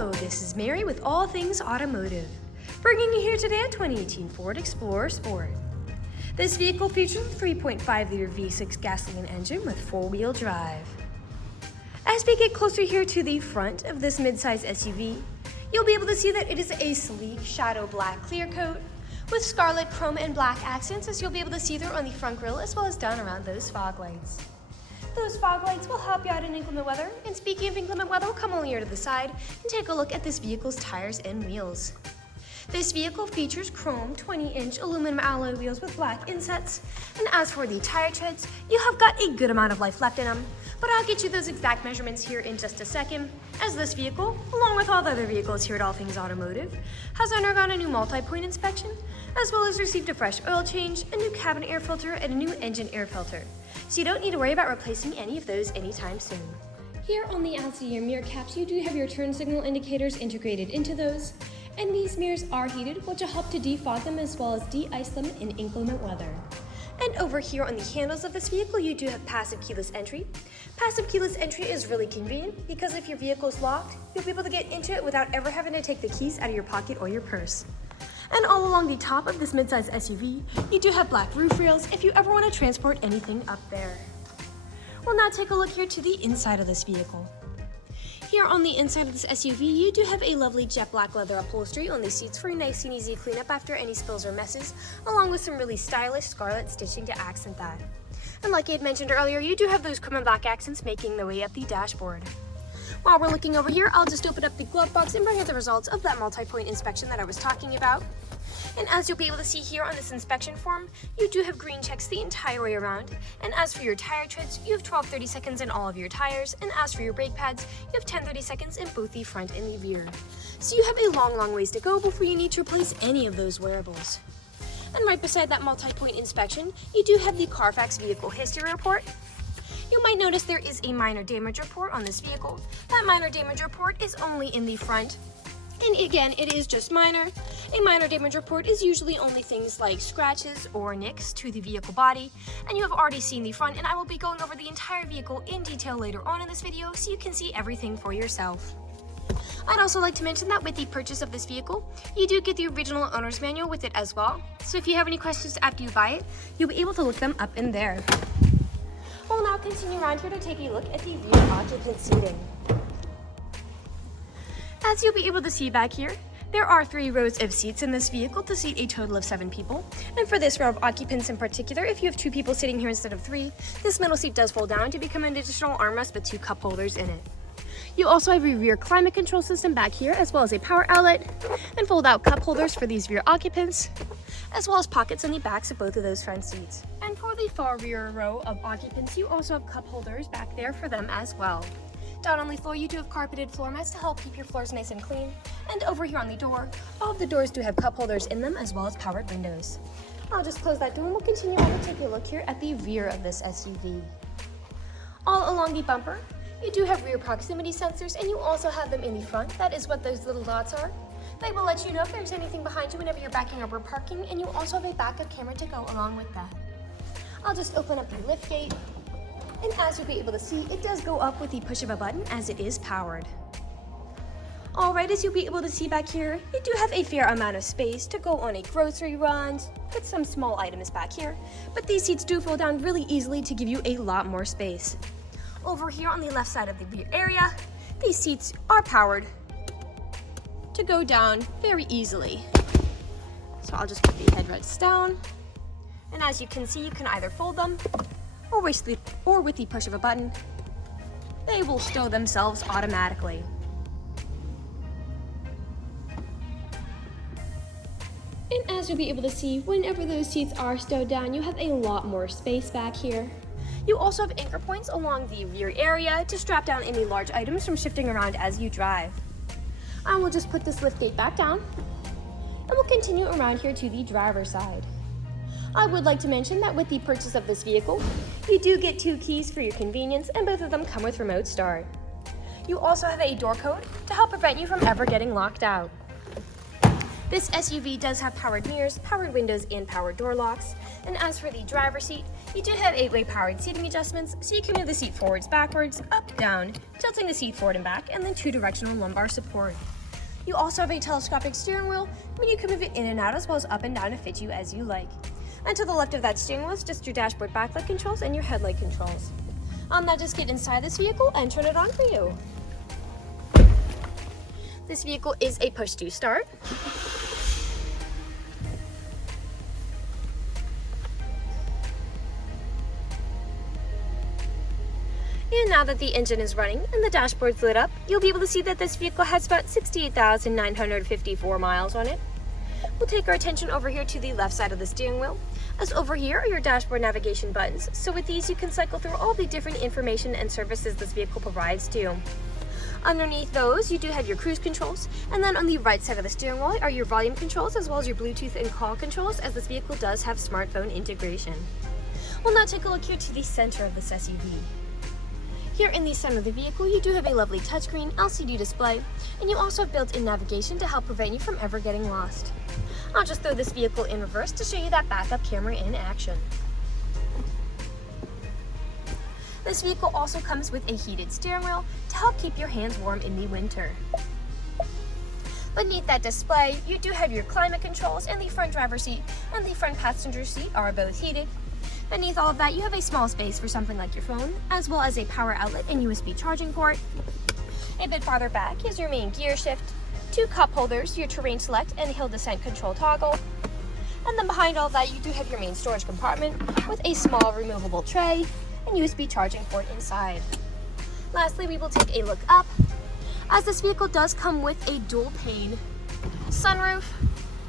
Hello, this is Mary with All Things Automotive, bringing you here today a 2018 Ford Explorer Sport. This vehicle features a 3.5-liter V6 gasoline engine with four-wheel drive. As we get closer here to the front of this midsize SUV, you'll be able to see that it is a sleek shadow black clear coat with scarlet, chrome, and black accents, as you'll be able to see there on the front grille as well as down around those fog lights. Those fog lights will help you out in inclement weather, and speaking of inclement weather, we'll come on here to the side and take a look at this vehicle's tires and wheels. This vehicle features chrome 20-inch aluminum alloy wheels with black insets, and as for the tire treads, you have got a good amount of life left in them, but I'll get you those exact measurements here in just a second, as this vehicle, along with all the other vehicles here at All Things Automotive, has undergone a new multi-point inspection, as well as received a fresh oil change, a new cabin air filter, and a new engine air filter. So you don't need to worry about replacing any of those anytime soon. Here on the outside of your mirror caps, you do have your turn signal indicators integrated into those, and these mirrors are heated, which will help to defog them as well as de-ice them in inclement weather. And over here on the handles of this vehicle, you do have passive keyless entry. Passive keyless entry is really convenient because if your vehicle is locked, you'll be able to get into it without ever having to take the keys out of your pocket or your purse. And all along the top of this midsize SUV, you do have black roof rails if you ever want to transport anything up there. We'll now take a look here to the inside of this vehicle. Here on the inside of this SUV, you do have a lovely jet black leather upholstery on the seats for a nice and easy cleanup after any spills or messes, along with some really stylish scarlet stitching to accent that. And like I had mentioned earlier, you do have those chrome and black accents making their way up the dashboard. While we're looking over here, I'll just open up the glove box and bring out the results of that multi-point inspection that I was talking about. And as you'll be able to see here on this inspection form, you do have green checks the entire way around. And as for your tire treads, you have 12-30 seconds in all of your tires. And as for your brake pads, you have 10-30 seconds in both the front and the rear. So you have a long ways to go before you need to replace any of those wearables. And right beside that multi-point inspection, you do have the Carfax Vehicle History Report. You might notice there is a minor damage report on this vehicle. That minor damage report is only in the front. And again, it is just minor. A minor damage report is usually only things like scratches or nicks to the vehicle body. And you have already seen the front, and I will be going over the entire vehicle in detail later on in this video so you can see everything for yourself. I'd also like to mention that with the purchase of this vehicle, you do get the original owner's manual with it as well. So if you have any questions after you buy it, you'll be able to look them up in there. We'll now continue around here to take a look at the rear occupant seating. As you'll be able to see back here, there are 3 rows of seats in this vehicle to seat a total of 7 people. And for this row of occupants in particular, if you have 2 people sitting here instead of 3, this middle seat does fold down to become an additional armrest with 2 cup holders in it. You also have a rear climate control system back here, as well as a power outlet and fold-out cup holders for these rear occupants, as well as pockets on the backs of both of those front seats. And for the far rear row of occupants, you also have cup holders back there for them as well. Down on the floor, you do have carpeted floor mats to help keep your floors nice and clean. And over here on the door, all of the doors do have cup holders in them as well as powered windows. I'll just close that door and we'll continue on to take a look here at the rear of this SUV. All along the bumper, you do have rear proximity sensors, and you also have them in the front. That is what those little dots are. They will let you know if there's anything behind you whenever you're backing up or parking, and you also have a backup camera to go along with that. I'll just open up the lift gate. And as you'll be able to see, it does go up with the push of a button as it is powered. Alright, as you'll be able to see back here, you do have a fair amount of space to go on a grocery run, put some small items back here, but these seats do fold down really easily to give you a lot more space. Over here on the left side of the rear area, these seats are powered to go down very easily. So I'll just put the headrests down, and as you can see, you can either fold them, or with the push of a button, they will stow themselves automatically. And as you'll be able to see, whenever those seats are stowed down, you have a lot more space back here. You also have anchor points along the rear area to strap down any large items from shifting around as you drive. I will just put this lift gate back down, and we'll continue around here to the driver's side. I would like to mention that with the purchase of this vehicle, you do get 2 keys for your convenience, and both of them come with remote start. You also have a door code to help prevent you from ever getting locked out. This SUV does have powered mirrors, powered windows, and powered door locks. And as for the driver's seat, You do have 8-way powered seating adjustments, so you can move the seat forwards, backwards, up, down, tilting the seat forward and back, and then 2-directional lumbar support. You also have a telescopic steering wheel, meaning you can move it in and out as well as up and down to fit you as you like. And to the left of that steering wheel is just your dashboard backlight controls and your headlight controls. I'll now just get inside this vehicle and turn it on for you. This vehicle is a push-to start. And now that the engine is running and the dashboard's lit up, you'll be able to see that this vehicle has about 68,954 miles on it. We'll take our attention over here to the left side of the steering wheel, as over here are your dashboard navigation buttons. So with these, you can cycle through all the different information and services this vehicle provides to you. Underneath those, you do have your cruise controls, and then on the right side of the steering wheel are your volume controls as well as your Bluetooth and call controls, as this vehicle does have smartphone integration. We'll now take a look here to the center of this SUV. Here in the center of the vehicle, you do have a lovely touchscreen LCD display, and you also have built-in navigation to help prevent you from ever getting lost. I'll just throw this vehicle in reverse to show you that backup camera in action. This vehicle also comes with a heated steering wheel to help keep your hands warm in the winter. Beneath that display, you do have your climate controls, and the front driver's seat and the front passenger seat are both heated. Beneath all of that, you have a small space for something like your phone, as well as a power outlet and USB charging port. A bit farther back is your main gear shift, 2 cup holders, your terrain select and hill descent control toggle. And then behind all of that, you do have your main storage compartment with a small removable tray and USB charging port inside. Lastly, we will take a look up, as this vehicle does come with a dual pane sunroof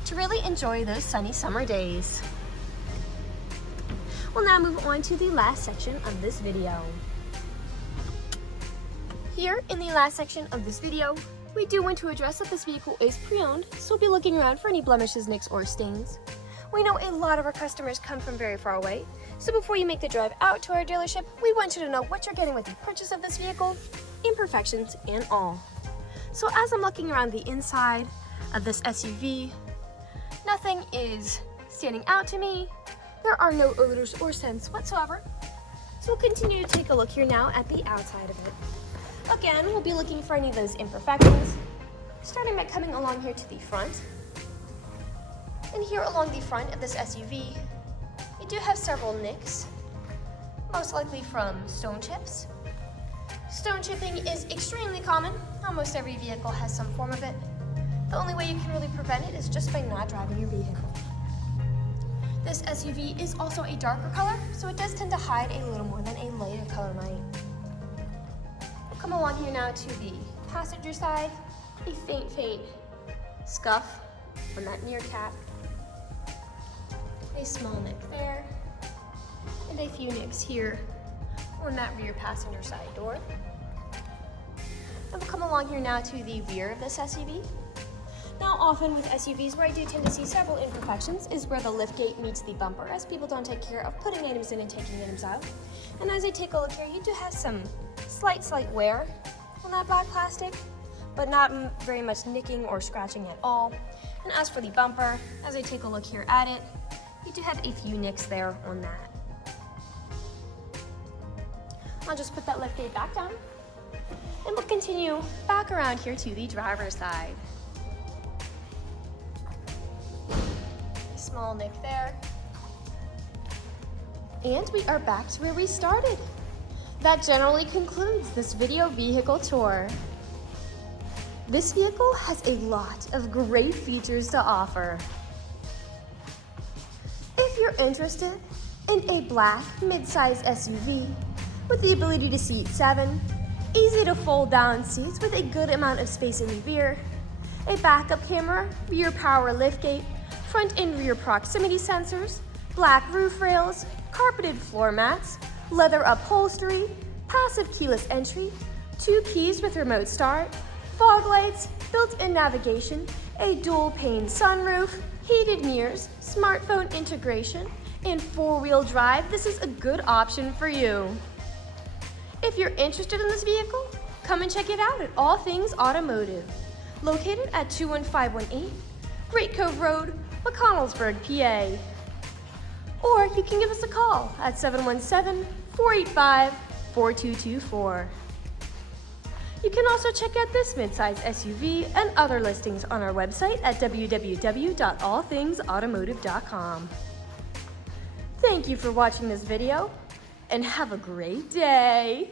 to really enjoy those sunny summer days. We'll now move on to the last section of this video. Here in the last section of this video, we do want to address that this vehicle is pre-owned, so we'll be looking around for any blemishes, nicks, or stains. We know a lot of our customers come from very far away, so before you make the drive out to our dealership, we want you to know what you're getting with the purchase of this vehicle, imperfections and all. So as I'm looking around the inside of this SUV, nothing is standing out to me. There are no odors or scents whatsoever. So we'll continue to take a look here now at the outside of it. Again, we'll be looking for any of those imperfections, starting by coming along here to the front. And here along the front of this SUV, you do have several nicks, most likely from stone chips. Stone chipping is extremely common. Almost every vehicle has some form of it. The only way you can really prevent it is just by not driving your vehicle. This SUV is also a darker color, so it does tend to hide a little more than a lighter color might. We'll come along here now to the passenger side. A faint scuff on that near cap. A small nick there, and a few nicks here on that rear passenger side door. And we'll come along here now to the rear of this SUV. Now, often with SUVs, where I do tend to see several imperfections is where the liftgate meets the bumper, as people don't take care of putting items in and taking items out. And as I take a look here, you do have some slight wear on that black plastic, but not very much nicking or scratching at all. And as for the bumper, as I take a look here at it, you do have a few nicks there on that. I'll just put that liftgate back down, and we'll continue back around here to the driver's side. Small nick there. And we are back to where we started. That generally concludes this video vehicle tour. This vehicle has a lot of great features to offer. If you're interested in a black mid-size SUV with the ability to seat 7, easy to fold down seats with a good amount of space in the rear, a backup camera, rear power liftgate, front and rear proximity sensors, black roof rails, carpeted floor mats, leather upholstery, passive keyless entry, 2 keys with remote start, fog lights, built-in navigation, a dual pane sunroof, heated mirrors, smartphone integration, and 4-wheel drive, this is a good option for you. If you're interested in this vehicle, come and check it out at All Things Automotive, located at 21518 Great Cove Road, McConnellsburg, PA. Or you can give us a call at 717-485-4224. You can also check out this midsize SUV and other listings on our website at www.allthingsautomotive.com. Thank you for watching this video, and have a great day.